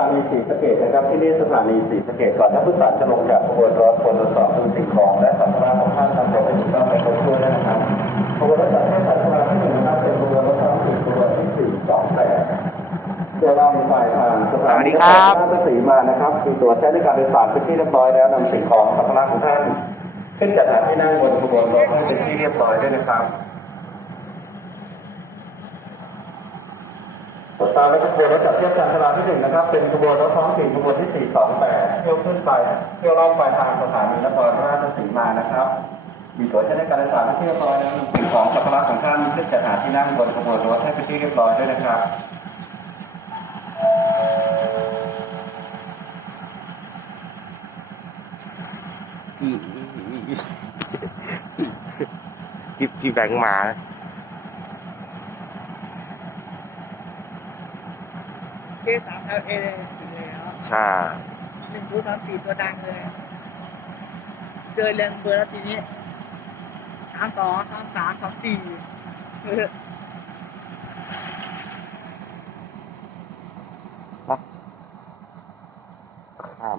านีศรีสเกดนะครับที่นี่สถานีศรีสเกดก่อนถ้าผู้สารจะลงจากขบวนรถควรตรวจสอบดูสิ่งของและสัมภาระของท่านทำตัวให้ถูกต้องในครบถ้วนด้วยนะครับขบวนรถสัมภาระที่หนึ่งนะครับเป็นขบวนรถท้องถิ่นขบวนที่สี่สองแปดเดี๋ยวเรามีฝ่ายทางสถานีราชสีมานะครับมีตัวใช้ในการโดยสารเป็นที่เรียบร้อยแล้วนำสิ่งของสัมภาระของท่าน ขึ้นจัดหาที่นั่งบนขบวนรถให้เป็นที่เรียบร้อยด้วยนะครับ ตามรถขบวนรถจัดเทียบชานชาลาที่หนึ่งนะครับ เป็นขบวนรถท้องถิ่นขบวนที่ 428 เที่ยวขึ้นไปเที่ยวรอบปทางสถานีนครราชสีมานะครับ มีตั๋วใช้ในการโดยสารที่เรียบร้อยแล้วสิ่งของสัมภาระของท่านขึ้นจัดหาที่นั่งบนขบวนรถให้เป็นที่เรียบร้อยด้วยนะครับพี่พี่พี่แบงค์มา K3LA อีกแล้ะใช่หนึ่งศูนย์สามสี่ตัวดังเลย เจอเรียงเบอร์แล้วทีนี้สามสองสามสามสามสี่ข้าม